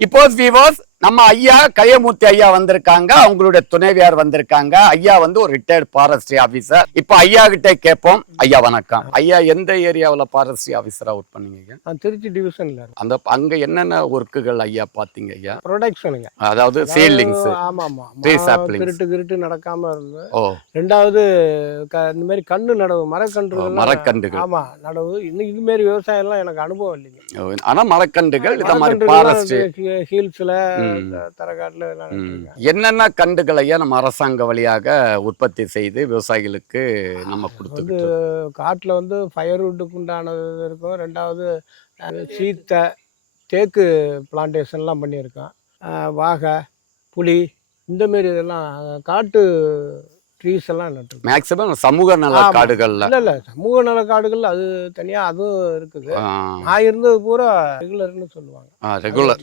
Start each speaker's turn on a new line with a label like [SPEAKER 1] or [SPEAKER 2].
[SPEAKER 1] இப்போ விவோஸ் நம்ம ஐயா கயமூர்த்தி ஐயா வந்திருக்காங்க. அவங்களுடைய துணைவியார் வந்திருக்காங்க. ஐயா வந்து ஒரு ரிட்டையர்ட் ஃபாரஸ்ட்ரி ஆபீசர் இப்போ ஐயா கிட்ட கேட்போம். ஐயா வணக்கம். ஐயா எந்த ஏரியாவுல ஃபாரஸ்ட்ரி ஆபீசரா ஒர்க் பண்ணீங்க
[SPEAKER 2] திருச்சி டிவிஷன்ல
[SPEAKER 1] அந்த அங்க என்னென்ன ஒர்க்குகள் ஐயா பாத்தீங்க ஐயா?
[SPEAKER 2] ப்ரொடக்ஷனுங்க
[SPEAKER 1] அதாவது சீல்டிங்ஸ்
[SPEAKER 2] ஆமா ஆமா. திருட்டு திருட்டு நடக்காம இருந்து ரெண்டாவது இந்த மாதிரி கண்ணு நடவு மரக்கன்று
[SPEAKER 1] மரக்கன்றுகள்.
[SPEAKER 2] ஆமா நடவு. இன்னும் இது மாதிரி விவசாயம் எல்லாம் எனக்கு அனுபவம் இல்லைங்க.
[SPEAKER 1] ஆனா மரக்கன்றுகள் இந்த மாதிரி ஃபாரஸ்ட்
[SPEAKER 2] ஹீல்ஸ்ல. தரகாட்டுல.
[SPEAKER 1] என்னென்ன கண்டுகள் ஐயா நம்ம அரசாங்க வழியாக உற்பத்தி செய்து விவசாயிகளுக்கு நம்ம இருக்கோம்?
[SPEAKER 2] காட்டுல வந்து ஃபயர்வுட்டுக்கு உண்டானது இருக்கும். ரெண்டாவது சீத்தை தேக்கு பிளான்டேஷன்லாம் பண்ணியிருக்கோம். வாகை புளி இந்த மாரி இதெல்லாம் காட்டு ட்ரீஸ் எல்லாம் நட்டுருக்கோம்.
[SPEAKER 1] மேக்சிமம் சமூக நல. காடுகள்ல.
[SPEAKER 2] இல்ல இல்ல. சமூக நல காடுகள் அது தனியா அதுவும் இருக்குது. நான் இருந்தது பூரா ரெகுலர்னு சொல்லுவாங்க.
[SPEAKER 1] ரெகுலர்